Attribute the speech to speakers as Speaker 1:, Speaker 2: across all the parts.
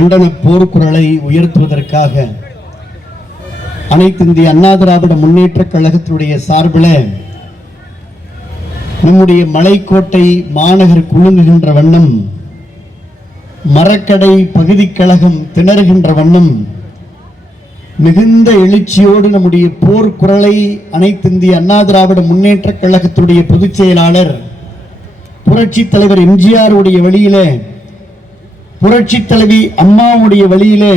Speaker 1: கண்டன போர்க்குரலை உயர்த்துவதற்காக அனைத்து இந்திய அண்ணா திராவிட முன்னேற்ற கழகத்தினுடைய சார்பில் நம்முடைய மலைக்கோட்டை மாநகர் குழுங்குகின்ற வண்ணம் மரக்கடை பகுதிக் கழகம் திணறுகின்ற வண்ணம் மிகுந்த எழுச்சியோடு நம்முடைய போர்க்குரலை அனைத்து இந்திய அண்ணா திராவிட முன்னேற்ற கழகத்துடைய பொதுச் செயலாளர் புரட்சி தலைவர் எம்ஜிஆருடைய வழியிலே புரட்சி தலைவி அம்மாவுடைய வழியிலே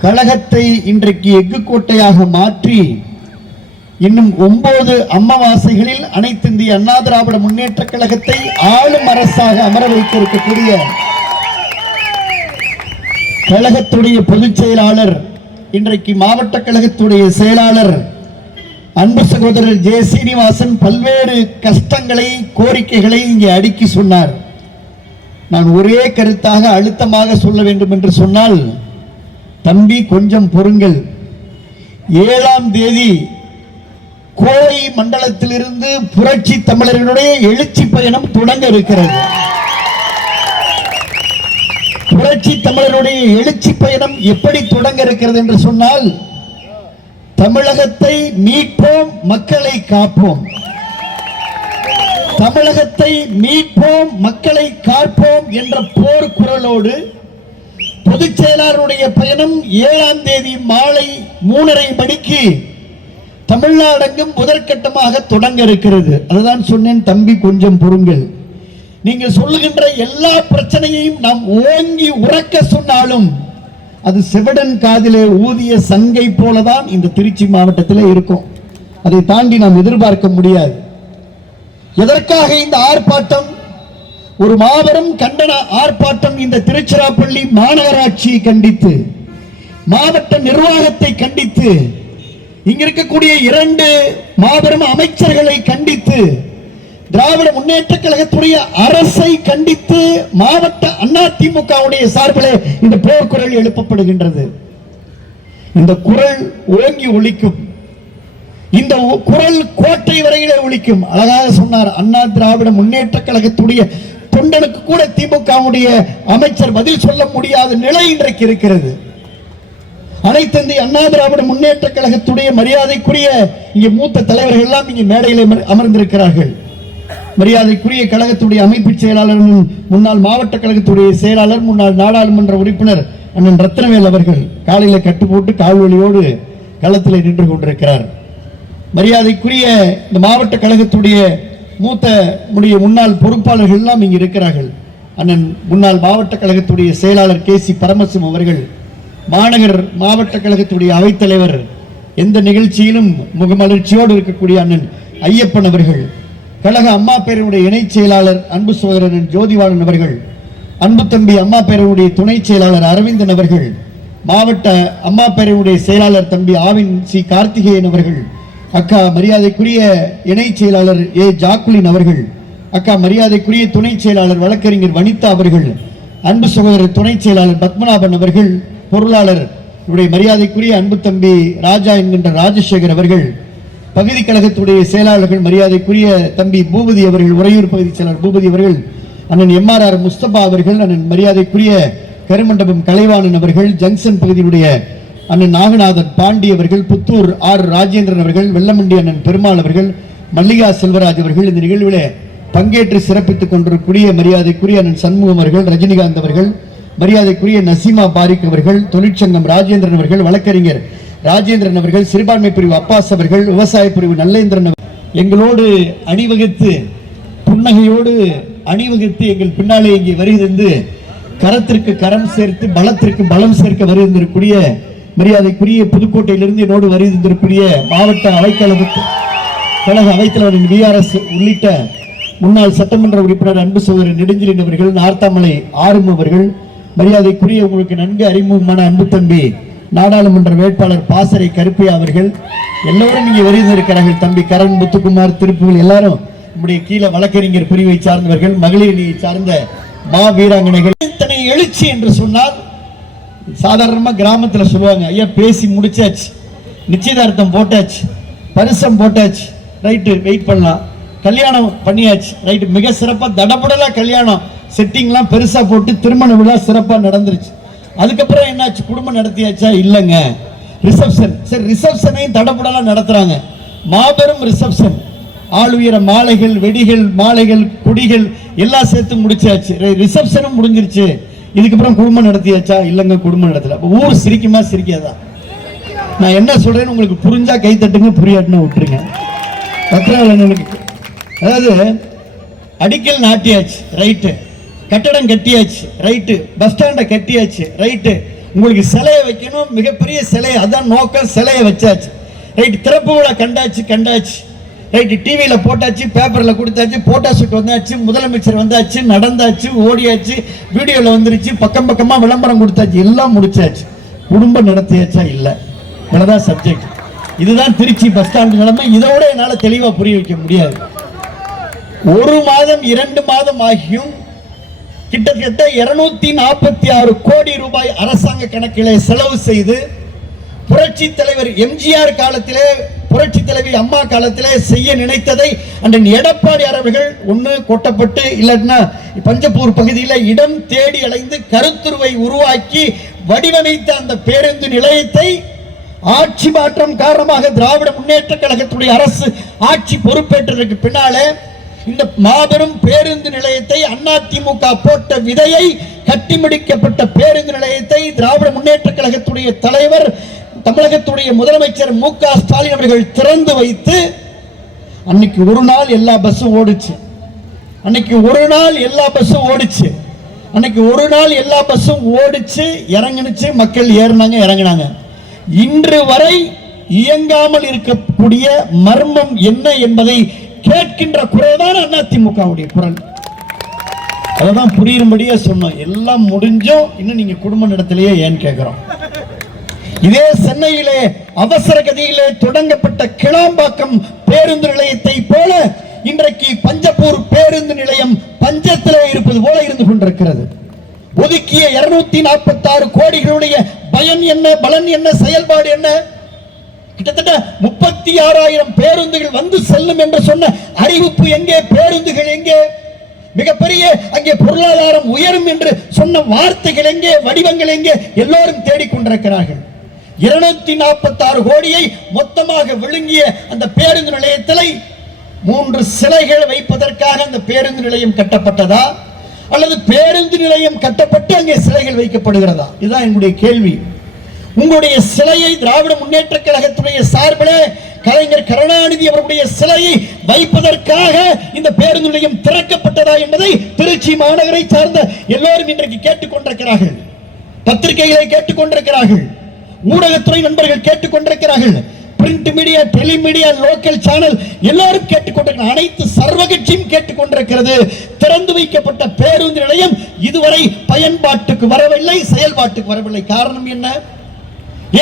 Speaker 1: கழகத்தை இன்றைக்கு எஃகு கோட்டையாக மாற்றி இன்னும் ஒன்பது அம்மாவாசைகளில் அனைத்து இந்திய அண்ணா திராவிட முன்னேற்ற கழகத்தை ஆளும் அரசாக அமர வைக்க இருக்கக்கூடிய கழகத்துடைய பொதுச் செயலாளர் இன்றைக்கு மாவட்ட கழகத்துடைய செயலாளர் அன்பு சகோதரர் ஜெய சீனிவாசன் பல்வேறு கஷ்டங்களை கோரிக்கைகளை இங்கே அடுக்கி சொன்னார். நான் ஒரே கருத்தாக அழுத்தமாக சொல்ல வேண்டும் என்று சொன்னால் தம்பி கொஞ்சம் பொறுங்கள். ஏழாம் தேதி கோவை மண்டலத்திலிருந்து புரட்சி தமிழர்களுடைய எழுச்சி பயணம் தொடங்க இருக்கிறது. புரட்சி தமிழருடைய எழுச்சி பயணம் எப்படி தொடங்க இருக்கிறது என்று சொன்னால் தமிழகத்தை மீட்போம் மக்களை காப்போம். தமிழகத்தை மீட்போம் மக்களை காப்போம் என்ற போர் குரலோடு பொதுச் செயலாளருடைய பயணம் ஏழாம் தேதி மாலை மூணரை மணிக்கு தமிழ்நாடெங்கும் முதற்கட்டமாக தொடங்க இருக்கிறது. அதுதான் சொன்னேன் தம்பி கொஞ்சம் பொறுங்கள். நீங்கள் சொல்லுகின்ற எல்லா பிரச்சனையையும் நாம் ஓங்கி உறக்க சொன்னாலும் அது செவடன் காதிலே ஊதிய சங்கை போலதான் இந்த திருச்சி மாவட்டத்தில் இருக்கும். அதை தாண்டி நாம் எதிர்பார்க்க முடியாது. எதற்காக இந்த ஆர்ப்பாட்டம்? ஒரு மாபெரும் கண்டன ஆர்ப்பாட்டம் இந்த திருச்சிராப்பள்ளி மாநகராட்சியை கண்டித்து மாவட்ட நிர்வாகத்தை கண்டித்து இங்க இருக்கக்கூடிய இரண்டு மாபெரும் அமைச்சர்களை கண்டித்து திராவிட முன்னேற்ற கழகத்துடைய அரசை கண்டித்து மாவட்ட அண்ணா திமுகவுடைய சார்பில் இந்த போர்க்குரல் எழுப்பப்படுகின்றது. இந்த குரல் ஓங்கி ஒழிக்கும் இந்த குரல் கோட்டை வரையிலே ஒழிக்கும் அழகாக சொன்னார் அண்ணா திராவிட முன்னேற்ற கழகத்துடைய தொண்டனுக்கு கூட திமுகவுடைய அமைச்சர் பதில் சொல்ல முடியாத நிலை இன்றைக்கு இருக்கிறது. அனைத்து அண்ணா திராவிட முன்னேற்ற கழகத்துடைய மரியாதைக்குரிய இங்கே மூத்த தலைவர்கள் எல்லாம் இங்கே மேடையில் அமர்ந்திருக்கிறார்கள். மரியாதைக்குரிய கழகத்துடைய அமைப்பு செயலாளர் முன்னாள் மாவட்ட கழகத்துடைய செயலாளர் முன்னாள் நாடாளுமன்ற உறுப்பினர் அண்ணன் ரத்னவேல் அவர்கள். காலையில கட்டு போட்டு கால்வழியோடு களத்தில் நின்று கொண்டிருக்கிறார். மரியாதைக்குரிய இந்த மாவட்ட கழகத்துடைய மூத்த முடிய முன்னாள் பொறுப்பாளர்கள் எல்லாம் இங்கு இருக்கிறார்கள். அண்ணன் முன்னாள் மாவட்ட கழகத்துடைய செயலாளர் கே சி பரமசிவம் அவர்கள் மாநகர் மாவட்ட கழகத்துடைய அவைத்தலைவர் எந்த நிகழ்ச்சியிலும் முகமலர்ச்சியோடு இருக்கக்கூடிய அண்ணன் ஐயப்பன் அவர்கள் கழக அம்மா பேரனுடைய இணைச் செயலாளர் அன்பு சோதரன் ஜோதிவாளன் அவர்கள் அன்பு தம்பி அம்மா பேரனுடைய துணை செயலாளர் அரவிந்தன் அவர்கள் மாவட்ட அம்மா பேரனுடைய செயலாளர் தம்பி ஆவின் சி கார்த்திகேயன் அவர்கள் அக்கா மரியாதைக்குரிய இணைச் செயலாளர் ஏ. ஜாக்குலின் அவர்கள் அக்கா மரியாதைக்குரிய துணை செயலாளர் வழக்கறிஞர் வனிதா அவர்கள் அன்பு சகோதரர் துணை செயலாளர் பத்மநாபன் அவர்கள் பொருளாளர் இவருடைய மரியாதைக்குரிய அன்பு தம்பி ராஜா என்கின்ற ராஜசேகர் அவர்கள் பகுதி கழகத்துடைய செயலாளர்கள் மரியாதைக்குரிய தம்பி பூபதி அவர்கள் உறையூர் பகுதி செயலாளர் பூபதி அவர்கள் அண்ணன் எம்ஆர்ஆர் முஸ்தபா அவர்கள் அண்ணன் மரியாதைக்குரிய கருமண்டபம் கலைவாணன் அவர்கள் ஜங்ஷன் பகுதியினுடைய அண்ணன் நாகநாதன் பாண்டி அவர்கள் புத்தூர் ஆர் ராஜேந்திரன் அவர்கள் வெள்ளமண்டி அண்ணன் பெருமாள் அவர்கள் மல்லிகா செல்வராஜ் அவர்கள் இந்த நிகழ்வில் பங்கேற்று சிறப்பித்துக் கொண்டிருக்கூடிய மரியாதைக்குரிய அண்ணன் சண்முகம் அவர்கள் ரஜினிகாந்த் அவர்கள் மரியாதைக்குரிய நசீமா பாரிக் அவர்கள் தொழிற்சங்கம் ராஜேந்திரன் அவர்கள் வழக்கறிஞர் ராஜேந்திரன் அவர்கள் சிறுபான்மை பிரிவு அப்பாஸ் அவர்கள் விவசாய பிரிவு நல்லேந்திரன் எங்களோடு அணிவகுத்து புன்னகையோடு அணிவகுத்து எங்கள் பின்னாலே இங்கே வருகிறது கரத்திற்கு கரம் சேர்த்து பலத்திற்கு பலம் சேர்க்க வருகின்றக்கூடிய மரியாதைக்குரிய புதுக்கோட்டையிலிருந்து என்னோடு வருகின்றக்கூடிய மாவட்ட அவைக்கழகத்து கழக அவைத்தலைவர் விஆர்எஸ் உள்ளிட்ட முன்னாள் சட்டமன்ற உறுப்பினர் அன்பு சோதரன் நெடுஞ்செழியன் அவர்கள் நார்த்தாமலை ஆறும் அவர்கள் மரியாதைக்குரிய உங்களுக்கு நன்கு அறிமுகமான அன்பு தம்பி நாடாளுமன்ற வேட்பாளர் பாசறை கருப்பையா அவர்கள் எல்லோரும் இங்கே வருகின்றிருக்கிறார்கள் தம்பி கரண் முத்துக்குமார் திருப்புகள் எல்லாரும் நம்முடைய கீழே வழக்கறிஞர் பிரிவை சார்ந்தவர்கள் மகளிர் அணியை சார்ந்த மா வீராங்கனைகள் இத்தனை எழுச்சி என்று சொன்னால் சாதாரணமாக கிராமத்தில் சொல்லுவாங்க ஐயா பேசி முடிச்சாச்சு. நிச்சயதார்த்தம் போட்டாச்சு. பரிசம் போட்டாச்சு. ரைட்டு வெயிட் பண்ணலாம். கல்யாணம் பண்ணியாச்சு. ரைட்டு மிக சிறப்பாக தடபுடலாக கல்யாணம். செட்டிங்லாம் பெருசாக போட்டு திருமண விழா சிறப்பாக நடந்துருச்சு. அதுக்கப்புறம் என்னாச்சு? குடும்பம் நடத்தியாச்சா? இல்லைங்க. ரிசப்ஷன் சரி ரிசப்ஷனையும் தடபுடலாக நடத்துகிறாங்க மாபெரும் ரிசப்ஷன் ஆள் உயர மாலைகள் வெடிகள் மாலைகள் கொடிகள் எல்லாம் சேர்த்து முடிச்சாச்சு. ரிசப்ஷனும் முடிஞ்சிருச்சு. இதுக்கப்புறம் குடும்பம் நடத்தியாச்சா? இல்லைங்க குடும்பம் நடத்தல. அப்போ ஊர் சிரிக்குமா சிரிக்காதான் நான் என்ன சொல்றேன்னு உங்களுக்கு புரிஞ்சா கை தட்டுங்க புரியாட்டுன்னு விட்டுருங்க. பத்திராளனுக்கு அதாவது அடிக்கல் நாட்டியாச்சு ரைட்டு. கட்டடம் கட்டியாச்சு ரைட்டு. பஸ் ஸ்டாண்டை கட்டியாச்சு ரைட்டு. உங்களுக்கு சிலையை வைக்கணும் மிகப்பெரிய சிலை அதான் நோக்கம் சிலையை வச்சாச்சு. ரைட்டு திறப்பு விழா கண்டாச்சு கண்டாச்சு. ரைட்டு டிவியில் போட்டாச்சு பேப்பரில் கொடுத்தாச்சு போட்டோ ஷூட் வந்தாச்சு முதலமைச்சர் வந்தாச்சு நடந்தாச்சு ஓடியாச்சு வீடியோவில் வந்துருச்சு பக்கம் பக்கமாக விளம்பரம் கொடுத்தாச்சு எல்லாம் முடிச்சாச்சு. குடும்பம் நடத்தியாச்சா? இல்லை. இவ்வளோதான் சப்ஜெக்ட் இதுதான் திருச்சி பஸ் ஸ்டாண்ட் நிலைமை. இதோட என்னால் தெளிவாக புரிய வைக்க முடியாது. ஒரு மாதம் இரண்டு மாதம் ஆகியும் கிட்டத்தட்ட இருநூத்தி நாற்பத்தி ஆறு கோடி ரூபாய் அரசாங்க கணக்கிலே செலவு செய்து புரட்சி தலைவர் எம்ஜிஆர் காலத்திலே புரட்சி தலைவி அம்மா காலத்திலே செய்ய நினைத்ததை அண்ணன் எடப்பாடி அவர்கள் ஒன்று கொட்டப்பட்டு இல்லைன்னா பஞ்சப்பூர் பகுதியில் இடம் தேடி அலைந்து கருத்துருவை உருவாக்கி வடிவமைத்த அந்த பேருந்து நிலையத்தை ஆட்சி மாற்றம் காரணமாக திராவிட முன்னேற்ற கழகத்துடைய அரசு ஆட்சி பொறுப்பேற்றதற்கு பின்னாலே இந்த மாபெரும் பேருந்து நிலையத்தை அதிமுக போட்ட விதையை கட்டிமுடிக்கப்பட்ட பேருந்து நிலையத்தை திராவிட முன்னேற்ற கழகத்துடைய தலைவர் தமிழகத்துடைய முதலமைச்சர் மு க ஸ்டாலின் அவர்கள் திறந்து வைத்து அன்னைக்கு ஒரு நாள் எல்லா பஸ்ஸும் ஓடுச்சு. அன்னைக்கு ஒரு நாள் எல்லா பஸ்ஸும் ஓடுச்சு. அன்னைக்கு ஒரு நாள் எல்லா பஸ்ஸும் ஓடிச்சு இறங்கினுச்சு மக்கள் ஏறினாங்க இறங்குனாங்க. இன்று வரை இயங்காமல் இருக்கக்கூடிய மர்மம் என்ன என்பதை கேட்கின்ற குரல் தான் அதிமுகவுடைய குரல். அதான் புரியும்படியே சொன்னோம். எல்லாம் முடிஞ்சும். இன்னும் நீங்க குடும்ப நடத்திலேயே ஏன்னு கேட்கிறோம் இதே சென்னையிலே அவசர கதியிலே தொடங்கப்பட்ட கிளாம்பாக்கம் பேருந்து நிலையத்தை போல இன்றைக்கு பஞ்சப்பூர் பேருந்து நிலையம் பஞ்சத்திலே இருப்பது போல இருந்து கொண்டிருக்கிறது. ஒதுக்கிய இருநூத்தி நாற்பத்தி ஆறு கோடிகளுடைய பயன் என்ன பலன் என்ன செயல்பாடு என்ன? கிட்டத்தட்ட முப்பத்தி ஆறாயிரம் பேருந்துகள் வந்து செல்லும் என்று சொன்ன அறிவிப்பு எங்கே பேருந்துகள் எங்கே? மிகப்பெரிய அங்கே பொருளாதாரம் உயரும் என்று சொன்ன வார்த்தைகள் எங்கே வடிவங்கள் எங்கே? எல்லோரும் தேடிக்கொண்டிருக்கிறார்கள். இருநூத்தி நாற்பத்தி ஆறு கோடியை மொத்தமாக விழுங்கிய அந்த பேருந்து நிலையத்தில் மூன்று சிலைகள் வைப்பதற்காக அந்த பேருந்து நிலையம் கட்டப்பட்டதா? அல்லது பேருந்து நிலையம் கட்டப்பட்டு அங்கே சிலைகள் வைக்கப்படுகிறதா? இதுதான் என்னுடைய கேள்வி. உங்களுடைய சிலையை திராவிட முன்னேற்ற கழகத்துடைய சார்பில் கலைஞர் கருணாநிதி அவருடைய சிலையை வைப்பதற்காக இந்த பேருந்து நிலையம் திறக்கப்பட்டதா என்பதை திருச்சி மாநகரை சார்ந்த எல்லோரும் இன்றைக்கு கேட்டுக்கொண்டிருக்கிறார்கள். பத்திரிகைகளை கேட்டுக்கொண்டிருக்கிறார்கள். ஊடகத்துறை நண்பர்கள் கேட்டுக்கொண்டிருக்கிறார்கள். Print media telemedia local channel எல்லாரும் கேட்டுக்கொண்டிருக்கிற அனைத்து சர்வகட்சியும் கேட்டுக்கொண்டிருக்கிறது. திறந்து வைக்கப்பட்ட பேருந்து நிலையம் இதுவரை பயன்பாட்டுக்கு வரவில்லை செயல்பாட்டுக்கு வரவில்லை. காரணம் என்ன?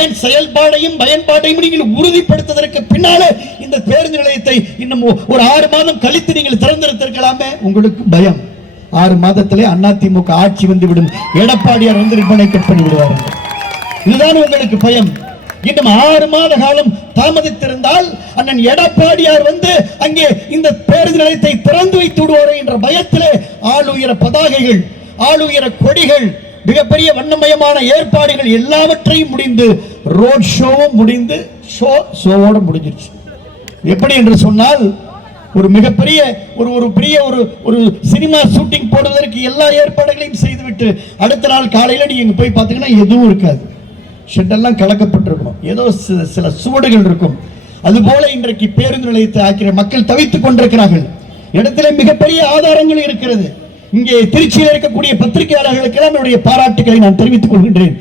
Speaker 1: ஏன் செயல்பாடையும் பயன்பாட்டையும் நீங்கள் உறுதிப்படுத்துவதற்கு பின்னாலே இந்த பேருந்து நிலையத்தை இன்னும் ஒரு ஆறு மாதம் கழித்து நீங்கள் திறந்திருத்திருக்கலாமே? உங்களுக்கு பயம். ஆறு மாதத்திலே அதிமுக ஆட்சி வந்துவிடும் எடப்பாடியார் வந்து ரிப்பனை கட் பண்ணி விடுவார்கள் இதுதான் உங்களுக்கு பயம். இன்னும் ஆறு மாத காலம் தாமதித்திருந்தால் அண்ணன் எடப்பாடியார் வந்து அங்கே இந்த பேருந்து நிலையத்தை திறந்து வைத்து விடுவாரே என்ற பயத்திலே ஆளுயர பதாகைகள் ஆளுயர கொடிகள் மிகப்பெரிய வண்ணமயமான ஏற்பாடுகள் எல்லாவற்றையும் முடிந்து ரோட் ஷோவும் முடிந்து ஷோ ஷோவோட முடிஞ்சிருச்சு. எப்படி என்று சொன்னால் ஒரு மிகப்பெரிய ஒரு ஒரு பெரிய ஒரு ஒரு சினிமா ஷூட்டிங் போடுவதற்கு எல்லா ஏற்பாடுகளையும் செய்துவிட்டு அடுத்த நாள் காலையில் நீங்க போய் பார்த்தீங்கன்னா எதுவும் இருக்காது. ஷெட்டெல்லாம் கலக்கப்பட்டிருக்கும். ஏதோ சில சில சுவடுகள் இருக்கும். அதுபோல இன்றைக்கு பேருந்து நிலையத்தை ஆக்கிற மக்கள் தவித்துக் கொண்டிருக்கிறார்கள். இடத்துல மிகப்பெரிய ஆதாரங்கள் இருக்கிறது. இங்கே திருச்சியில் இருக்கக்கூடிய பத்திரிகையாளர்களுக்கெல்லாம் என்னுடைய பாராட்டுகளை நான் தெரிவித்துக் கொள்கின்றேன்.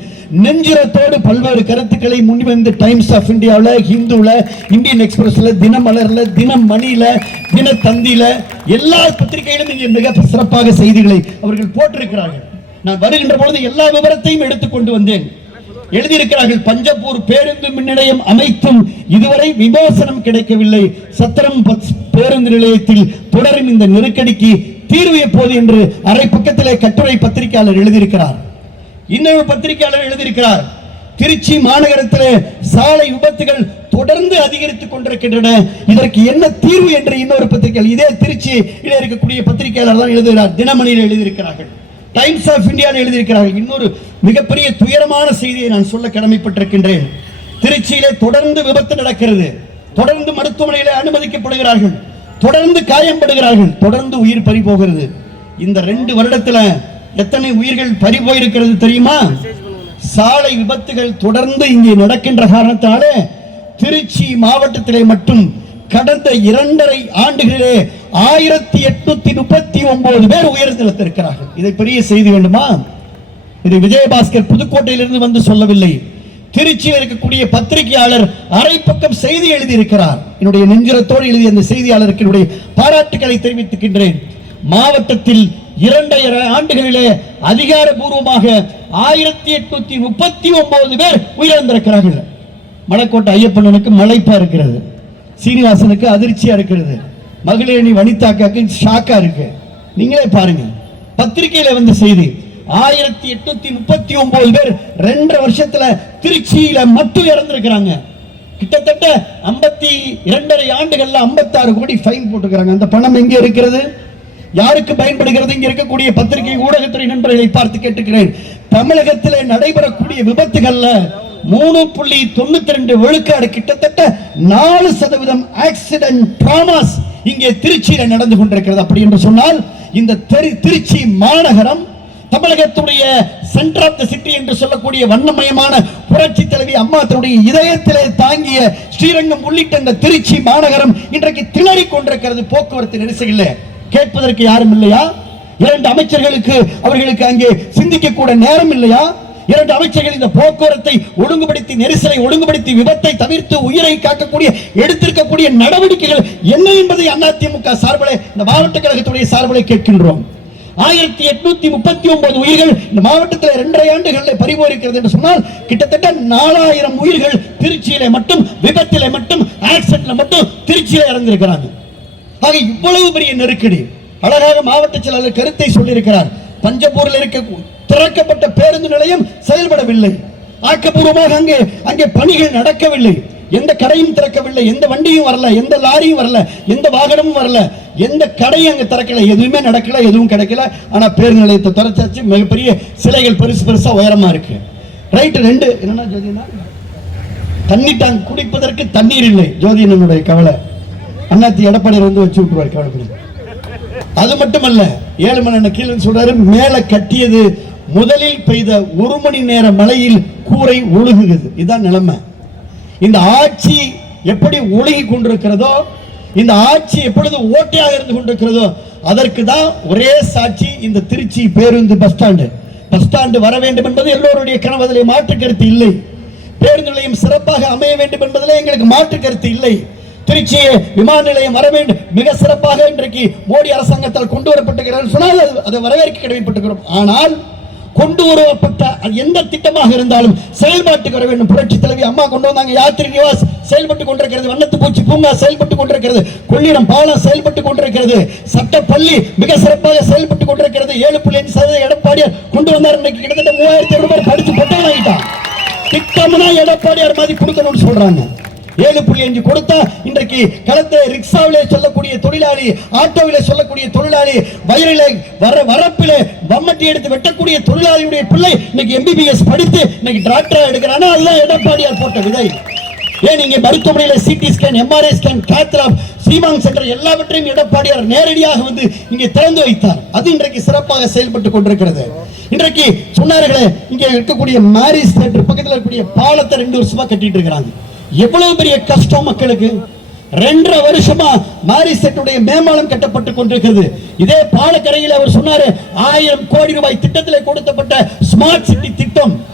Speaker 1: நெஞ்சிரத்தோடு பல்வேறு கருத்துக்களை முன்வந்து டைம்ஸ் ஆஃப் இந்தியாவில் ஹிந்துல இந்தியன் எக்ஸ்பிரஸ்ல தினமலர்ல தினமணியில தினத்தந்தியில எல்லா பத்திரிகையிலும் இங்கே மிக சிறப்பாக செய்திகளை அவர்கள் போட்டிருக்கிறார்கள். நான் வருகின்ற பொழுது எல்லா விவரத்தையும் எடுத்துக்கொண்டு வந்தேன். எழுதியிருக்கிறார்கள். பஞ்சப்பூர் பேருந்து மின் நிலையம் அமைத்தும் இதுவரை விமோசனம் கிடைக்கவில்லை. சத்திரம் பேருந்து நிலையத்தில் தொடரும் இந்த நெருக்கடிக்கு தீர்வு எப்போது என்று அரை பக்கத்திலே கட்டுரை பத்திரிகையாளர் எழுதியிருக்கிறார். இன்னொரு பத்திரிகையாளர் எழுதியிருக்கிறார். திருச்சி மாநகரத்திலே சாலை விபத்துகள் தொடர்ந்து அதிகரித்துக் கொண்டிருக்கின்றன. இதற்கு என்ன தீர்வு என்று இன்னொரு பத்திரிகையாளர் இதே திருச்சியில் இருக்கக்கூடிய பத்திரிகையாளர் தான் எழுதுகிறார். தினமணியில் எழுதியிருக்கிறார்கள். டைம்ஸ் ஆஃப் இந்தியாவில் எழுதியிருக்கிறார்கள். இன்னொரு மிகப்பெரிய துயரமான செய்தியை நான் சொல்ல கடமைப்பட்டிருக்கின்றேன். திருச்சியிலே தொடர்ந்து விபத்து நடக்கிறது. தொடர்ந்து மருத்துவமனையிலே அனுமதிக்கப்படுகிறார்கள். தொடர்ந்து காயம்படுகிறார்கள். தொடர்ந்து உயிர் பறி போகிறது. இந்த ரெண்டு வருடத்துல எத்தனை உயிர்கள் பறி போயிருக்கிறது தெரியுமா? சாலை விபத்துகள் தொடர்ந்து இங்கே நடக்கின்ற காரணத்தாலே திருச்சி மாவட்டத்திலே மட்டும் கடந்த இரண்டரை ஆண்டுகளிலே ஆயிரத்தி எட்நூத்தி முப்பத்தி ஒன்பது பேர் உயிரிழந்திருக்கிறார்கள் இதை பெரிய செய்தி வேண்டுமா? இது விஜயபாஸ்கர் புதுக்கோட்டையிலிருந்து வந்து சொல்லவில்லை. திருச்சியில் இருக்கக்கூடிய பத்திரிகையாளர் அரை பக்கம் செய்தி எழுதியிருக்கிறார். என்னுடைய நெஞ்சுரத்தோடு எழுதிய அந்த செய்தியாளருக்கு என்னுடைய பாராட்டுக்களை தெரிவித்துக்கின்றேன். மாவட்டத்தில் இரண்டரை ஆண்டுகளிலே அதிகாரபூர்வமாக ஆயிரத்தி எட்நூத்தி முப்பத்தி ஒன்பது பேர் உயிரிழந்திருக்கிறார்கள். மலைக்கோட்டை ஐயப்பனனுக்கு மலைப்பா இருக்கிறது. சீனிவாசனுக்கு அதிர்ச்சியா இருக்கிறது மகளிரணி வனிதாக்காக்கு ஷாக்கா இருக்கு. நீங்களே பாருங்க. பத்திரிகையில வந்த செய்தி ஆயிரத்தி எட்நூத்தி முப்பத்தி ஒன்பது பேர் ரெண்டரை வருஷத்துல திருச்சியில மட்டும் இறந்துருக்கிறாங்க. கிட்டத்தட்ட ஐம்பத்தி இரண்டரை ஆண்டுகள்ல 56 கோடி ஃபைன் போட்டுக்கிறாங்க. அந்த பணம் எங்க இருக்கிறது? யாருக்கு பயன்படுகிறது? இங்க இருக்கக்கூடிய பத்திரிகை ஊடகத்துறை நண்பர்களை பார்த்து கேட்டுக்கிறேன். தமிழகத்தில் நடைபெறக்கூடிய விபத்துகள்ல மூணு புள்ளி தொண்ணூத்தி ரெண்டு விழுக்காடு கிட்டத்தட்ட நாலு சதவீதம் ஆக்சிடென்ட் டிராமாஸ் இங்கே திருச்சியில நடந்து கொண்டிருக்கிறது. அப்படி என்று சொன்னால் இந்த தெரி- திருச்சி மாநகரம் தமிழகத்துடைய சென்டர் ஆஃப் த சிட்டி என்று சொல்லக்கூடிய வண்ணமயமான புரட்சி தலைவி அம்மா தன்னுடைய இதயத்திலே தாங்கிய ஸ்ரீரங்கம் உள்ளிட்ட இந்த திருச்சி மாநகரம் இன்றைக்கு திணறி கொண்டிருக்கிறது. போக்குவரத்து நெரிசலில். கேட்பதற்கு யாரும் இல்லையா? இரண்டு அமைச்சர்களுக்கு அவர்களுக்கு அங்கே சிந்திக்க கூட நேரம் இல்லையா? இரண்டு அமைச்சர்கள் இந்த போக்குவரத்தை ஒழுங்குபடுத்தி நெரிசலை ஒழுங்குபடுத்தி விபத்தை தவிர்த்து உயிரை காக்கக்கூடிய எடுத்திருக்கக்கூடிய நடவடிக்கைகள் என்ன என்பதை அதிமுக சார்பில் இந்த மாவட்ட கழகத்துடைய சார்பில் கேட்கின்றோம். ஆயிரத்தி எட்நூத்தி முப்பத்தி ஒன்பது உயிர்கள் இந்த மாவட்டத்தில் இரண்டரை ஆண்டுகளில் பறிபோயிருக்கிறது என்று சொன்னால் கிட்டத்தட்ட நாலாயிரம் உயிர்கள் திருச்சியில மட்டும் விபத்தில மட்டும் ஆக்சிடென்ட்ல மட்டும் திருச்சியில இறந்திருக்கிறாங்க ஆக இவ்வளவு பெரிய நெருக்கடி. அழகாக மாவட்ட செயலாளர் கருத்தை சொல்லியிருக்கிறார். பஞ்சபூரில் இருக்க திறக்கப்பட்ட பேருந்து நிலையம் செயல்படவில்லை. ஆக்கப்பூர்வமாக அங்கே அங்கே பணிகள் நடக்கவில்லை. எந்த கடையும் திறக்கவில்லை எந்த வண்டியும் வரல எந்த லாரியும் வரல எந்த வாகனமும் வரல எந்த கடையும் அங்க திறக்கல எதுவுமே நடக்கல எதுவும் கிடைக்கல. ஆனா பேருந்து நிலையத்தை திறச்சாச்சு மிகப்பெரிய சிலைகள் பெருசு பெருசா உயரமா இருக்கு. ரைட் ரெண்டு என்னன்னா ஜோதினா தண்ணி டேங்க் குடிப்பதற்கு தண்ணீர் இல்லை. ஜோதினனுடைய கவலை. அண்ணாத்தி எடப்பாடியில் வந்து வச்சு விட்டுருவார் கவலைப்படி அது மட்டுமல்ல ஏழு மணி கீழே சொல்றாரு மேல கட்டியது முதலில் பெய்த ஒரு மணி நேர மழையில் கூரை ஒழுகுகிறது. இதுதான் நிலைமை. இந்த ஆட்சி எப்படி ஒழுகி கொண்டிருக்கிறதோ இந்த ஆட்சி எப்பொழுது ஓட்டையாக இருந்து கொண்டிருக்கிறதோ அதற்கு தான் ஒரே சாட்சி இந்த திருச்சி பேருந்து பஸ் ஸ்டாண்டு. பஸ் ஸ்டாண்டு வர வேண்டும் என்பது எல்லோருடைய கனவு மாற்று கருத்து இல்லை. பேருந்து நிலையம் சிறப்பாக அமைய வேண்டும் என்பதில் எங்களுக்கு மாற்று கருத்து இல்லை. திருச்சி விமான நிலையம் வர வேண்டும் மிக சிறப்பாக இன்றைக்கு மோடி அரசாங்கத்தால் கொண்டு வரப்பட்டிருக்கிறது சொன்னால் அது- அதை வரவேற்க கடமைப்பட்டிருக்கிறோம். ஆனால் கொண்டு வரப்பட்ட எந்த திட்டமாக இருந்தாலும் செயல்பாட்டுக்கு வர வேண்டும். புரட்சி தலைவி அம்மா கொண்டு வந்தாங்க. யாத்திரை நிவாஸ் செயல்பட்டு கொண்டிருக்கிறது. வண்ணத்து பூச்சி பூங்கா செயல்பட்டு கொண்டிருக்கிறது. கொள்ளிடம் பாலம் செயல்பட்டு கொண்டிருக்கிறது. சட்ட பள்ளி மிக சிறப்பாக செயல்பட்டு கொண்டிருக்கிறது. ஏழு புள்ளி அஞ்சு சதவீதம் எடப்பாடியார் கொண்டு வந்தார். இன்னைக்கு கிட்டத்தட்ட மூவாயிரத்தி ஐநூறு படிச்சு பொட்டல் திட்டம்னா எடப்பாடியார் மாதிரி கொடுக்கணும்னு சொல்றாங்க. ஏழு புள்ளி அஞ்சு கொடுத்தா இன்றைக்கு களத்தை ரிக்ஷாவிலே சொல்லக்கூடிய தொழிலாளி ஆட்டோவிலே சொல்லக்கூடிய தொழிலாளி வயலிலே வர வரப்பிலே வம்மட்டி எடுத்து வெட்டக்கூடிய தொழிலாளியுடைய பிள்ளை இன்னைக்கு எம்பிபிஎஸ் படித்து இன்னைக்கு டாக்டரா எடுக்கிறானா. அதுதான் எடப்பாடியார் போட்ட விதை. ஏன் இங்கே மருத்துவமனையில CT scan MRI scan cath lab சீமாங் centre எல்லாவற்றையும் எடப்பாடியார் நேரடியாக வந்து இங்கே திறந்து வைத்தார். அது இன்றைக்கு சிறப்பாக செயல்பட்டு கொண்டிருக்கிறது. இன்றைக்கு சொன்னார்களே இங்கே இருக்கக்கூடிய மேரிஸ் தேட்டர் பக்கத்தில் இருக்கக்கூடிய பாலத்தை ரெண்டு வருஷமா கட்டிட்டு இருக்கிறாங்க. எவ்வளவு பெரிய கஷ்டம் மக்களுக்கு? ரெண்டரை வருஷமா மாரிசெட்டுடைய மேம்பாலம் கட்டப்பட்டு கொண்டிருக்கிறது. இதே பாலக்கரையில் அவர் சொன்னாரு ஆயிரம் கோடி ரூபாய் திட்டத்தில் கொடுத்தப்பட்ட ஸ்மார்ட் சிட்டி திட்டம்.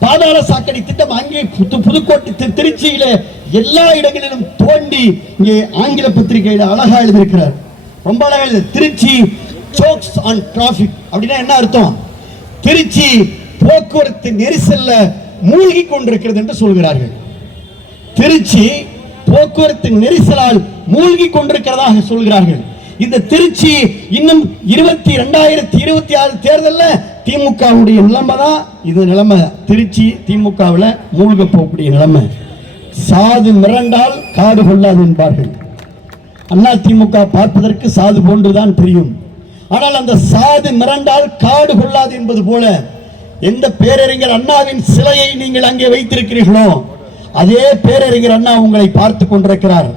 Speaker 1: பாதாள சாக்கடை திட்டம் அங்கே புது- புதுக்கோட்டை திருச்சியில எல்லா இடங்களிலும் தோண்டி இங்கே ஆங்கில பத்திரிகையில அழகா எழுதியிருக்கிறார். ரொம்ப அழகா எழுது திருச்சி சோக்ஸ் ஆன் டிராபிக் அப்படின்னா என்ன அர்த்தம்? திருச்சி போக்குவரத்து நெரிசல்ல மூழ்கி கொண்டிருக்கிறது என்று சொல்கிறார்கள். திருச்சி போக்குவரத்து நெரிசலால் மூழ்கி கொண்டிருக்கிறதாக சொல்கிறார்கள். இந்த திருச்சி இன்னும் இருபத்தி ரெண்டாயிரத்தி இருபத்தி ஆறு தேர்தலில் திமுகவுடைய நிலைமை தான். இது நிலைமை திருச்சி திமுகவில் மூழ்க போகக்கூடிய நிலைமை. சாது மிரண்டால் காடு கொள்ளாது என்பார்கள். அண்ணா திமுக பார்ப்பதற்கு சாது போன்றுதான் தெரியும். ஆனால் அந்த சாது மிரண்டால் காடு கொள்ளாது என்பது போல எந்த பேரறிஞர் அண்ணாவின் சிலையை நீங்கள் அங்கே வைத்திருக்கிறீர்களோ அதே பேரறிஞர் அண்ணா உங்களை பார்த்து கொண்டிருக்கிறார்.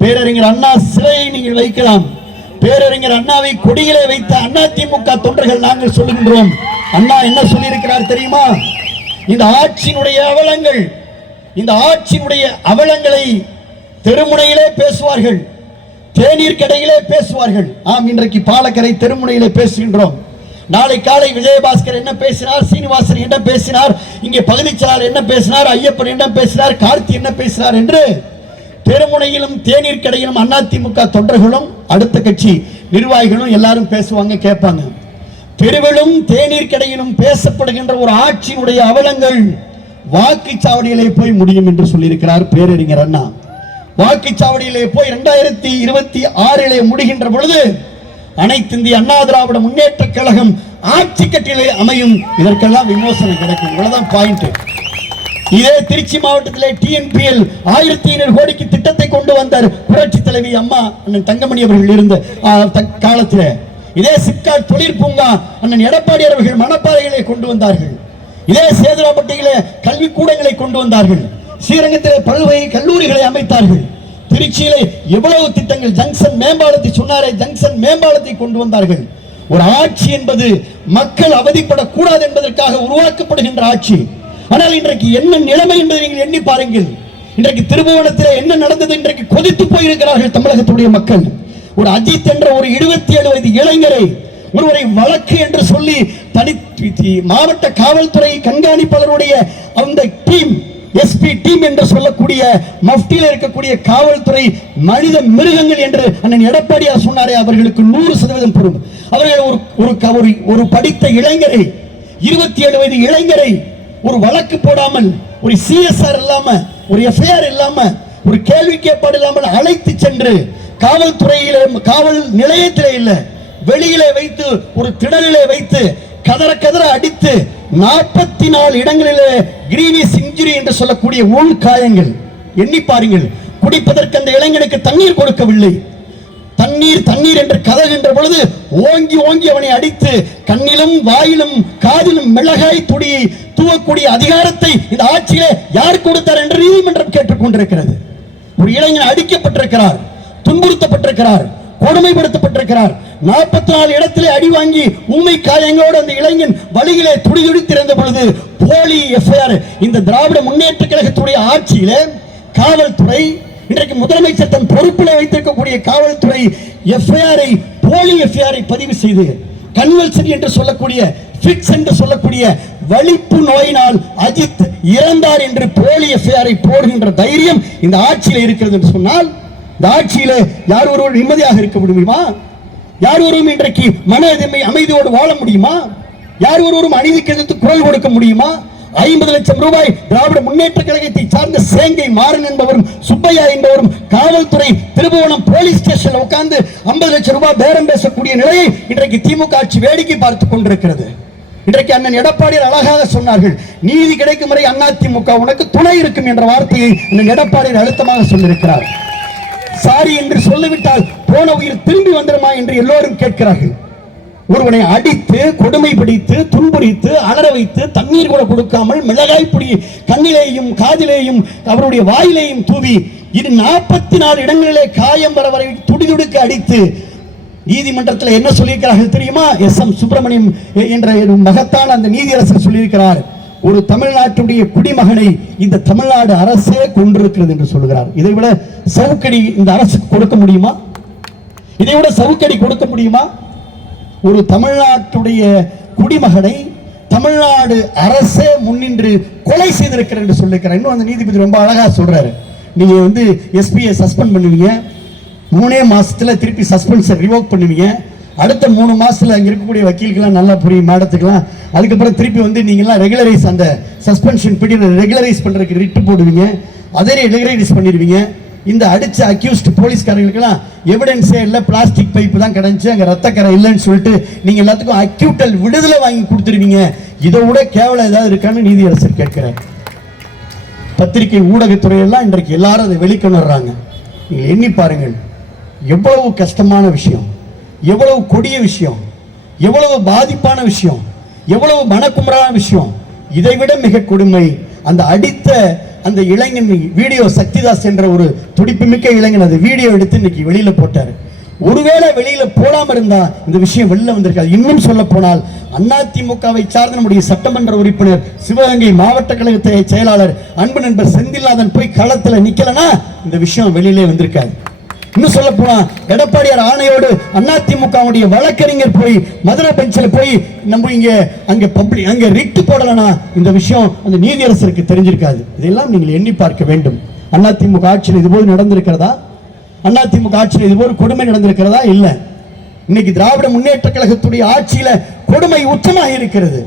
Speaker 1: பேரறிஞர் அண்ணா சிலையை நீங்கள் வைக்கலாம். பேரறிஞர் அண்ணாவை கொடியிலே வைத்த அண்ணா திமுக தொண்டர்கள் நாங்கள் சொல்லுகின்றோம் அண்ணா என்ன சொல்லியிருக்கிறார் தெரியுமா? இந்த ஆட்சியினுடைய அவலங்கள் இந்த ஆட்சியினுடைய அவலங்களை தெருமுனையிலே பேசுவார்கள். தேநீர் கடையிலே பேசுவார்கள். ஆம் இன்றைக்கு பாலக்கரை தெருமுனையிலே பேசுகின்றோம். நாளை காலை விஜயபாஸ்கர் என்ன பேசினார்? சீனிவாசன் என்ன பேசினார்? இங்கே பகுதிச்சலார் என்ன பேசினார்? ஐயப்பன் என்ன பேசினார்? கார்த்தி என்ன பேசினார் என்று தெருமுனையிலும் தேநீர் கடையிலும் அதிமுக தொண்டர்களும் அடுத்த கட்சி நிர்வாகிகளும் எல்லாரும் பேசுவாங்க கேட்பாங்க. தெருவிலும் தேநீர் கடையிலும் பேசப்படுகின்ற ஒரு ஆட்சியினுடைய அவலங்கள் வாக்குச்சாவடியிலே போய் முடியும் என்று சொல்லியிருக்கிறார் பேரறிஞர் அண்ணா. வாக்குச்சாவடியிலே போய் இரண்டாயிரத்தி இருபத்தி ஆறிலே முடிகின்ற பொழுது அனைத்து இந்திய அண்ணா திராவிட முன்னேற்ற கழகம் ஆட்சி கட்டிலே அமையும். இதற்கெல்லாம் விமோசனம் கிடைக்கும். இவ்வளவுதான் பாயிண்ட் இதே திருச்சி மாவட்டத்திலே டிஎன்பிஎல் ஆயிரத்தி ஐநூறு கோடிக்கு திட்டத்தை கொண்டு வந்தார் புரட்சி தலைவி அம்மா அண்ணன் தங்கமணி அவர்கள் இருந்த காலத்தில். இதே சிப்காட் தொழிற்பூங்கா அண்ணன் எடப்பாடி அவர்கள் மணப்பாறைகளை கொண்டு வந்தார்கள். இதே சேதுராப்பட்டியிலே கல்வி கூடங்களை கொண்டு வந்தார்கள். ஸ்ரீரங்கத்திலே பல்வகை கல்லூரிகளை அமைத்தார்கள். திருச்சியில எவ்வளவு திட்டங்கள் ஜங்ஷன் மேம்பாலத்தை சொன்னாரே ஜங்ஷன் மேம்பாலத்தை கொண்டு வந்தார்கள். ஒரு ஆட்சி என்பது மக்கள் அவதிப்படக்கூடாது என்பதற்காக உருவாக்கப்படுகின்ற ஆட்சி. ஆனால் இன்றைக்கு என்ன நிலைமை என்பதை நீங்கள் எண்ணி பாருங்கள். இன்றைக்கு திருபுவனத்தில் என்ன நடந்தது இன்றைக்கு கொதித்து போயிருக்கிறார்கள் தமிழகத்துடைய மக்கள். ஒரு அஜித் என்ற ஒரு இருபத்தி ஏழு வயது இளைஞரை ஒருவரை வழக்கு என்று சொல்லி தனி மாவட்ட காவல்துறை கண்காணிப்பாளருடைய அந்த டீம் எஸ்பி டீம் என்று சொல்லக்கூடிய மஃப்டியில் இருக்கக்கூடிய காவல்துறை மனித மிருகங்கள் என்று அண்ணன் எடப்பாடியார் சொன்னாரே அவர்களுக்கு நூறு சதவீதம் பொறும் அவர்கள் ஒரு ஒரு ஒரு- படித்த இளைஞரை இருபத்தி ஏழு வயது இளைஞரை ஒரு வழக்கு போடாமல் ஒரு சிஎஸ்ஆர் இல்லாம ஒரு எஃப்ஐஆர் இல்லாம ஒரு கேள்வி கேட்பாடு இல்லாமல் அழைத்து சென்று காவல்துறையில காவல் நிலையத்திலே இல்லை வெளியிலே வைத்து ஒரு திடலிலே வைத்து கதற கதற அடித்து நாற்பத்தி நாலு இடங்களிலே கிரீனிஸ் இன்ஜுரி என்று சொல்லக்கூடிய உள் காயங்கள். எண்ணி பாருங்கள். குடிப்பதற்கு அந்த இளைஞனுக்கு தண்ணீர் கொடுக்கவில்லை. தண்ணீர் தண்ணீர் என்று கதகின்ற பொழுது ஓங்கி ஓங்கி அவனை அடித்து கண்ணிலும் வாயிலும் காதிலும் மிளகாய் துடியை தூவக்கூடிய அதிகாரத்தை இந்த ஆட்சியிலே யார் கொடுத்தார் என்று நீதிமன்றம் கேட்டுக்கொண்டிருக்கிறது. ஒரு இளைஞன் அடிக்கப்பட்டிருக்கிறார் துன்புறுத்தப்பட்டிருக்கிறார். கொடுமைப்படுத்தப்பட்டிருக்கிறார். நாற்பத்தி நாலு இடத்திலே அடி வாங்கி உண்மை காயங்களோடு அந்த இளைஞன் வழியிலே துடிதுடித்திருந்த பொழுது போலி எஃப்ஐஆர் இந்த திராவிட முன்னேற்ற கழகத்துடைய ஆட்சியிலே காவல்துறை இன்றைக்கு முதலமைச்சர் தன் பொறுப்பில் வைத்திருக்கக்கூடிய காவல்துறை எஃப்ஐஆரை போலி எஃப்ஐஆரை பதிவு செய்து கன்வல்சரி என்று சொல்லக்கூடிய ஃபிட்ஸ் என்று சொல்லக்கூடிய வலிப்பு நோயினால் அஜித் இறந்தார் என்று போலி எஃப்ஐஆரை போடுகின்ற தைரியம் இந்த ஆட்சியில் இருக்கிறது என்று சொன்னால் இந்த ஆட்சியில யார் ஒருவர் நிம்மதியாக இருக்க முடியுமா? யார் ஒருவரும் இன்றைக்கு மன இதமை அமைதியோடு வாழ முடியுமா? யார் ஒருவரும் அநீதிக்கு எதிர்த்து குரல் கொடுக்க முடியுமா? ஐம்பது லட்சம் ரூபாய் திராவிட முன்னேற்ற கழகத்தை சார்ந்த சேங்கை மாறன் என்பவரும் சுப்பையா என்பவரும் காவல்துறை திருபுவனம் போலீஸ் ஸ்டேஷன்ல உட்கார்ந்து ஐம்பது லட்சம் ரூபாய் பேரம் பேசக்கூடிய நிலையை இன்றைக்கு திமுக ஆட்சி வேடிக்கை பார்த்துக் கொண்டிருக்கிறது. இன்றைக்கு அண்ணன் எடப்பாடியார் அழகாக சொன்னார்கள் நீதி கிடைக்கும் வரை அதிமுக உனக்கு துணை இருக்கும் என்ற வார்த்தையை அண்ணன் எடப்பாடியார் அழுத்தமாக சொல்லியிருக்கிறார். சாரி என்று சொல்லிவிட்டால் போன உயிர் திரும்பி வந்துடுமா என்று எல்லோரும் கேட்கிறார்கள். ஒருவனை அடித்து கொடுமை பிடித்து துன்புரித்து அலற வைத்து தண்ணீர் கூட கொடுக்காமல் மிளகாய் பொடி கண்ணிலேயும் காதிலேயும் அவருடைய வாயிலேயும் தூவி இது நாற்பத்தி நாலு இடங்களிலே காயம் வர வரை துடிதுடுக்க அடித்து நீதிமன்றத்தில் என்ன சொல்லியிருக்கிறார்கள் தெரியுமா? எஸ் எம் சுப்பிரமணியம் என்ற மகத்தான அந்த நீதியரசர் சொல்லியிருக்கிறார். ஒரு தமிழ்நாட்டுடைய குடிமகனை இந்த தமிழ்நாடு அரசே கொண்டிருக்கிறது என்று சொல்கிறார் இதை விட சவுக்கடி இந்த அரசுக்கு கொடுக்க முடியுமா? இதை விட சவுக்கடி கொடுக்க முடியுமா? ஒரு தமிழ்நாட்டுடைய குடிமகனை தமிழ்நாடு அரசே முன்னின்று கொலை செய்திருக்கிறார் என்று சொல்லியிருக்கிறார். இன்னும் அந்த நீதிபதி ரொம்ப அழகா சொல்றாரு. நீங்க வந்து எஸ்பியை சஸ்பெண்ட் பண்ணுவீங்க. மூணே மாசத்துல திருப்பி சஸ்பென்ஸை ரிவோக் பண்ணுவீங்க. அடுத்த மூணு மாசத்துல அங்க இருக்கக்கூடிய வக்கீலுக்கெல்லாம் நல்லா புரியும் மேடத்துக்கெல்லாம். அதுக்கப்புறம் திருப்பி வந்து நீங்கெல்லாம் ரெகுலரைஸ் அந்த சஸ்பென்ஷன் பிடி ரெகுலரைஸ் பண்றதுக்கு ரிட்டு போடுவீங்க. அதே ரெகுலரைஸ் பண்ணிடுவீங்க. இந்த அடிச்ச அக்யூஸ்ட் போலீஸ்காரங்களுக்கெல்லாம் எவிடன்ஸே இல்லை பிளாஸ்டிக் பைப்பு தான் கிடந்துச்சு அங்கே ரத்தக்கரை இல்லைன்னு சொல்லிட்டு நீங்கள் எல்லாத்துக்கும் அக்யூட்டல் விடுதலை வாங்கி கொடுத்துருவீங்க இதை விட கேவலம் ஏதாவது இருக்கான்னு நீதியரசர் கேட்கிறார். பத்திரிகை ஊடகத்துறையெல்லாம் இன்றைக்கு எல்லாரும் அதை வெளிக்கொணர்றாங்க. நீங்கள் எண்ணி பாருங்கள். எவ்வளவு கஷ்டமான விஷயம். எவ்வளவு கொடிய விஷயம் எவ்வளவு பாதிப்பான விஷயம் எவ்வளவு மனக்குமரான விஷயம் இதைவிட மிக கொடுமை. அந்த அடித்த அந்த இளைஞன் வீடியோ சக்திதாஸ் என்ற ஒரு துடிப்புமிக்க இளைஞன் அந்த வீடியோ எடுத்து இன்னைக்கு வெளியில போட்டார். ஒருவேளை வெளியில போடாம இருந்தா இந்த விஷயம் வெளில வந்திருக்காது இன்னும் சொல்ல போனால் அதிமுகவை சார்ந்த நம்முடைய சட்டமன்ற உறுப்பினர் சிவகங்கை மாவட்ட கழகத்தை செயலாளர் அன்பு நண்பர் செந்தில்நாதன் போய் களத்துல நிக்கலனா இந்த விஷயம் வெளியிலே வந்திருக்காது. இன்னும் சொல்ல போனா எடப்பாடியார் ஆணையோடு அதிமுகவுடைய வழக்கறிஞர் போய் மதுரை பெஞ்சில் போய் நம்ம இங்க அங்க பப்ளிக் அங்க ரிட்டு போடலனா இந்த விஷயம் அந்த நீதியரசருக்கு தெரிஞ்சிருக்காது. இதெல்லாம் நீங்கள் எண்ணி பார்க்க வேண்டும். அதிமுக ஆட்சியில் இதுபோது நடந்திருக்கிறதா? அதிமுக ஆட்சியில் இதுபோல் கொடுமை நடந்திருக்கிறதா? இல்லை. இன்னைக்கு திராவிட முன்னேற்ற கழகத்துடைய ஆட்சியில கொடுமை உச்சமாக இருக்கிறது.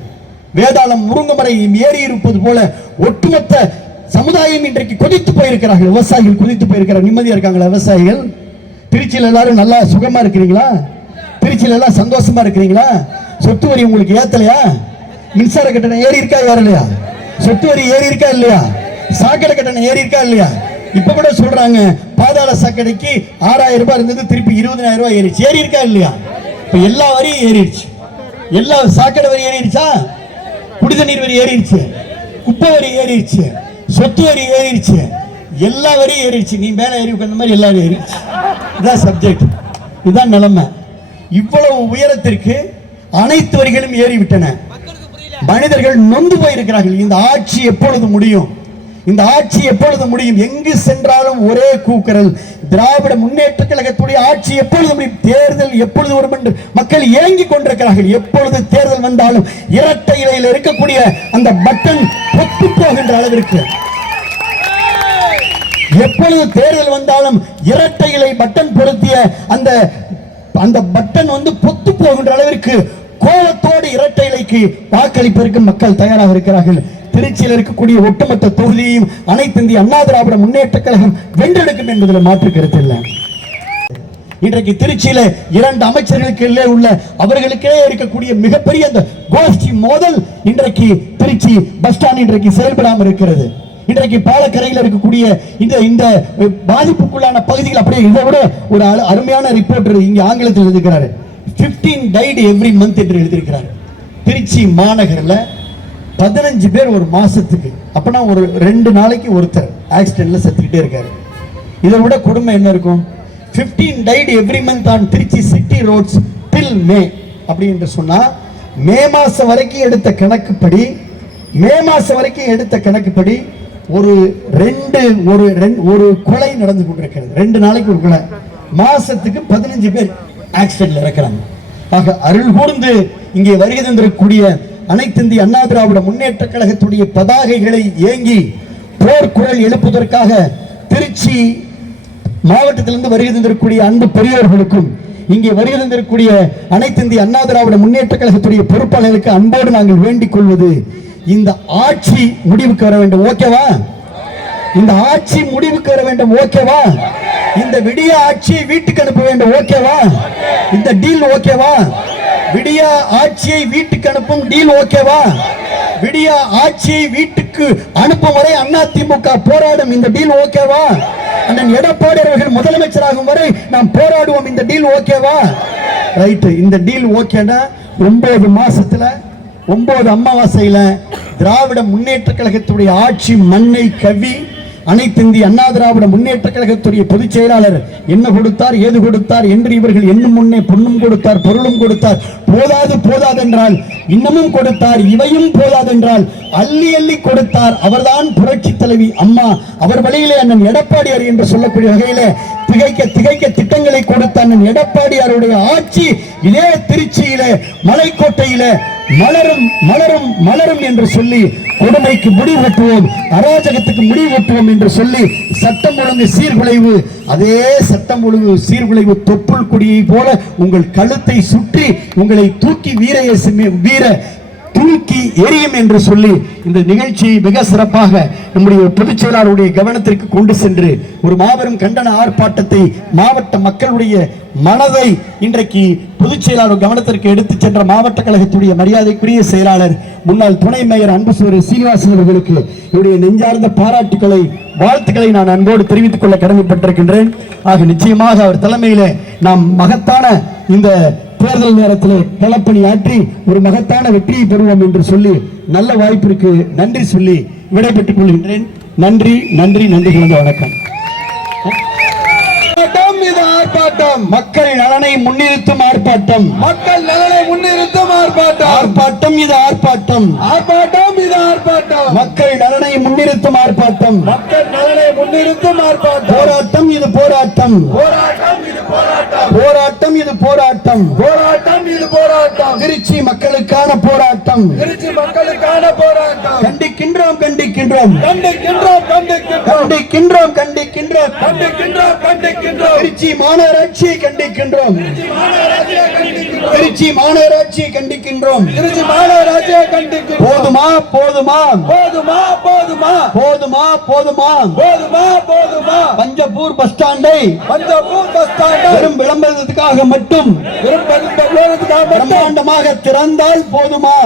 Speaker 1: வேதாளம் முருங்கமரை ஏறி இருப்பது போல ஒட்டுமொத்த சமுதாயம் இன்றைக்கு கொதித்து போயிருக்கிறார்கள். விவசாயிகள் கொதித்து போயிருக்கிறார் நிம்மதியா இருக்காங்களா விவசாயிகள்? திருச்சியில் எல்லாரும் நல்லா சுகமா இருக்கிறீங்களா? திருச்சியில் எல்லாம் சந்தோஷமா இருக்கிறீங்களா? சொத்து வரி உங்களுக்கு ஏத்தலையா? மின்சார கட்டணம் ஏறி இருக்கா ஏறலையா சொத்து வரி ஏறி இருக்கா இல்லையா? சாக்கடை கட்டணம் ஏறி இருக்கா இல்லையா? இப்ப கூட சொல்றாங்க பாதாள சாக்கடைக்கு ஆறாயிரம் ரூபாய் இருந்தது திருப்பி இருபதாயிரம் ரூபாய் ஏறிச்சு ஏறி இருக்கா இல்லையா? இப்ப எல்லா வரியும் ஏறிடுச்சு. எல்லா சாக்கடை வரி ஏறிடுச்சா? குடித நீர் வரி ஏறிடுச்சு. குப்பை வரி ஏறிடுச்சு. சொத்து வரி ஏறிடுச்சு. எல்லா வரையும் ஏறிடுச்சு. நீ மேல ஏறி உட்கார்ந்த மாதிரி எல்லாரும் ஏறிடுச்சு. இதான் சப்ஜெக்ட் இதுதான் நிலைமை. இவ்வளவு உயரத்திற்கு அனைத்து வரிகளும் ஏறிவிட்டன. மனிதர்கள் நொந்து போயிருக்கிறார்கள். இந்த ஆட்சி எப்பொழுது முடியும்? இந்த ஆட்சி எப்பொழுது முடியும்? எங்கு சென்றாலும் ஒரே கூக்குரல். திராவிட முன்னேற்ற கழகத்துடைய ஆட்சி எப்பொழுது முடியும்? தேர்தல் எப்பொழுது வரும் என்று மக்கள் ஏங்கிக் கொண்டிருக்கிறார்கள். எப்பொழுது தேர்தல் வந்தாலும் இரட்டை இலையில் இருக்கக்கூடிய அந்த பட்டன் பொத்து போகின்ற அளவிற்கு. எப்பொழுது தேர்தல் வந்தாலும் இரட்டை இலை பட்டன் பொருத்திய அந்த அந்த பட்டன் வந்து பொத்து போகின்ற அளவிற்கு கோலத்தோடு இரட்டை இலைக்கு வாக்களிப்பதற்கு மக்கள் தயாராக இருக்கிறார்கள். திருச்சியில் இருக்கக்கூடிய ஒட்டுமொத்த தொகுதியையும் அனைத்து இந்திய அண்ணா திராவிட முன்னேற்ற கழகம் வென்றெடுக்கும் என்பதில் மாற்று கருத்து இல்லை. இன்றைக்கு திருச்சியில இரண்டு அமைச்சர்களுக்கு உள்ளே உள்ள அவர்களுக்கே இருக்கக்கூடிய மிகப்பெரிய அந்த கோஷ்டி மோதல் இன்றைக்கு திருச்சி பஸ் ஸ்டாண்ட் இன்றைக்கு செயல்படாமல் இருக்கிறது. இன்றைக்கு பாலக்கரையில் இருக்கக்கூடிய இந்த இந்த பாதிப்புக்குள்ளான பகுதிகள் அப்படியே இதை விட ஒரு அருமையான ரிப்போர்ட்டர் இங்கே ஆங்கிலத்தில் எழுதிக்கிறாரு 15 டைடு எவ்ரி மந்த் என்று எழுதியிருக்கிறார். திருச்சி மாநகரில் பதினஞ்சு பேர் ஒரு மாதத்துக்கு அப்போனா ஒரு ரெண்டு நாளைக்கு ஒருத்தர் ஆக்சிடெண்ட்டில் செத்துக்கிட்டே இருக்காரு. இதை விட கொடுமை என்ன இருக்கும்? 15 tide every month on Trichy city roads till May அப்படின்னு சொன்னால் மே மாதம் வரைக்கும் எடுத்த கணக்குப்படி மே மாதம் வரைக்கும் எடுத்த கணக்குப்படி ஒரு ரெண்டு ஒரு ரெண்டு ஒரு கொலை நடந்து கொண்டிருக்கிறது. ரெண்டு நாளைக்கு ஒரு கொலை. மாசத்துக்கு பதினஞ்சு பேர் ஆக்சிடென்ட்ல இறக்கிறாங்க. ஆக அருள் கூர்ந்து இங்கே வருகை தந்திருக்கக்கூடிய அனைத்து இந்திய அண்ணா திராவிட முன்னேற்ற கழகத்துடைய பதாகைகளை ஏங்கி போர்க்குரல் எழுப்புவதற்காக திருச்சி மாவட்டத்திலிருந்து வருகை தந்திருக்கக்கூடிய அன்பு பெரியோர்களுக்கும் இங்கே வருகை தந்திருக்கக்கூடிய அனைத்து இந்திய அண்ணா திராவிட முன்னேற்ற கழகத்துடைய பொறுப்பாளர்களுக்கு அன்போடு நாங்கள் வேண்டிக் கொள்வது இந்த ஆட்சி முடிவுக்கு வர வேண்டும் ஓகேவா? இந்த ஆட்சி முடிவுக்கு வர வேண்டும் ஓகேவா? இந்த விடிய ஆட்சியை வீட்டுக்கு அனுப்ப வேண்டும் ஓகேவா? இந்த டீல் ஓகேவா? விடிய ஆட்சியை வீட்டுக்கு அனுப்பும் டீல் ஓகேவா? விடிய ஆட்சியை வீட்டுக்கு அனுப்பும் வரை அண்ணா திமுக போராடும் இந்த டீல் ஓகேவா? அண்ணன் எடப்பாடி அவர்கள் முதலமைச்சராகும் வரை நாம் போராடுவோம் இந்த டீல் ஓகேவா? ரைட்டு இந்த டீல் ஓகேனா ஒன்பது மாசத்துல ஒன்பது அமாவாசையில திராவிட முன்னேற்ற கழகத்துடைய ஆட்சி மண்ணை கவி அனைத்திந்திய அண்ணா திராவிட முன்னேற்ற கழகத்துடைய பொதுச் செயலாளர் என்ன கொடுத்தார் ஏது கொடுத்தார் என்று இவர்கள் என்னும் முன்னே பொண்ணும் கொடுத்தார் பொருளும் கொடுத்தார். போதாது போதாதென்றால் இன்னமும் கொடுத்தார் இவையும் போதாதென்றால் அள்ளி அள்ளி கொடுத்தார். அவர்தான் புரட்சி தலைவி அம்மா. அவர் வழியிலே அண்ணன் எடப்பாடியார் என்று சொல்லக்கூடிய வகையிலே திகைக்க திகைக்க திட்டங்களை கொடுத்த அண்ணன் எடப்பாடியாருடைய ஆட்சி இதே திருச்சியிலே மலைக்கோட்டையிலே மலரும் மலரும் மலரும் என்று சொல்லி கொடுமைக்கு முடிவு கட்டுவோம் அராஜகத்துக்கு முடிவு கட்டுவோம் என்று சொல்லி சட்டம் ஒழுங்கு சீர்குலைவு அதே சட்டம் ஒழுங்கு சீர்குலைவு தொப்புள் கொடியை போல உங்கள் கழுத்தை சுற்றி உங்களை தூக்கி வீர வீர தூக்கி எரியும் என்று சொல்லி இந்த நிகழ்ச்சியை மிக சிறப்பாக நம்முடைய பொதுச் செயலாளருடைய கவனத்திற்கு கொண்டு சென்று ஒரு மாபெரும் கண்டன ஆர்ப்பாட்டத்தை மாவட்ட மக்களுடைய மனதை இன்றைக்கு பொதுச் செயலாளர் கவனத்திற்கு எடுத்துச் சென்ற மாவட்ட கழகத்துடைய மரியாதைக்குரிய செயலாளர் முன்னாள் துணை மேயர் அன்பு சூரிய சீனிவாசன் அவர்களுக்கு என்னுடைய நெஞ்சார்ந்த பாராட்டுக்களை வாழ்த்துக்களை நான் அன்போடு தெரிவித்துக் கொள்ள கடமைப்பட்டிருக்கின்றேன். ஆக நிச்சயமாக அவர் தலைமையில நாம் மகத்தான இந்த தேர்தல் நேரத்தில் களப்பணி ஆற்றி ஒரு மகத்தான வெற்றியை பெறுவோம் என்று சொல்லி நல்ல வாய்ப்பிற்கு நன்றி சொல்லி விடைபெற்றுக் கொள்கின்றேன். நன்றி நன்றி நன்றி கலந்த வணக்கம்.
Speaker 2: ஆர்ப்பாட்டம்.
Speaker 1: மக்கள் நலனை முன்னிறுத்தும் ஆர்ப்பாட்டம்.
Speaker 2: மக்கள் நலனை முன்னிறுத்தும் ஆர்ப்பாட்டம்.
Speaker 1: ஆர்ப்பாட்டம் இது ஆர்ப்பாட்டம்.
Speaker 2: ஆர்ப்பாட்டம் இது ஆர்ப்பாட்டம்.
Speaker 1: மக்கள் நலனை முன்னிறுத்தும் ஆர்ப்பாட்டம்.
Speaker 2: மக்கள் நலனை முன்னிறுத்தும் ஆர்ப்பாட்டம்.
Speaker 1: போராட்டம் இது போராட்டம்.
Speaker 2: போராட்டம் போராட்டம்.
Speaker 1: இது போராட்டம்.
Speaker 2: போராட்டம் இது போராட்டம்.
Speaker 1: திருச்சி மக்களுக்கான போராட்டம்.
Speaker 2: திருச்சி மக்களுக்கான போராட்டம்.
Speaker 1: கண்டிக்கின்றோம். கண்டிக்கின்றோம்
Speaker 2: கண்டிக்கின்றோம். கண்டிக்கின்றோம்
Speaker 1: கண்டிக்கின்றோம். கண்டிக்கின்றோம்
Speaker 2: கண்டிக்கின்றோம்.
Speaker 1: திருச்சி மாநகராட்சியை கண்டிக்கின்றோம்.
Speaker 2: திருச்சி மாநகராட்சியை கண்டிக்கின்றோம்.
Speaker 1: திருச்சி மாநகராட்சியை கண்டிக்கின்றோம்.
Speaker 2: திருச்சி மாநகராட்சியை கண்டிக்கின்றோம்.
Speaker 1: போதுமா போதுமா?
Speaker 2: போதுமா போதுமா?
Speaker 1: போதுமா போதுமா?
Speaker 2: போதுமா போதுமா?
Speaker 1: பஞ்சப்பூர் பஸ் ஸ்டாண்டை
Speaker 2: பஞ்சபூர் பஸ் ஸ்டாண்டை
Speaker 1: வெறும் விளம்பரத்துக்காக மட்டும்
Speaker 2: விருப்பம்
Speaker 1: பிரம்மாண்டமாக திறந்தால் போதுமா?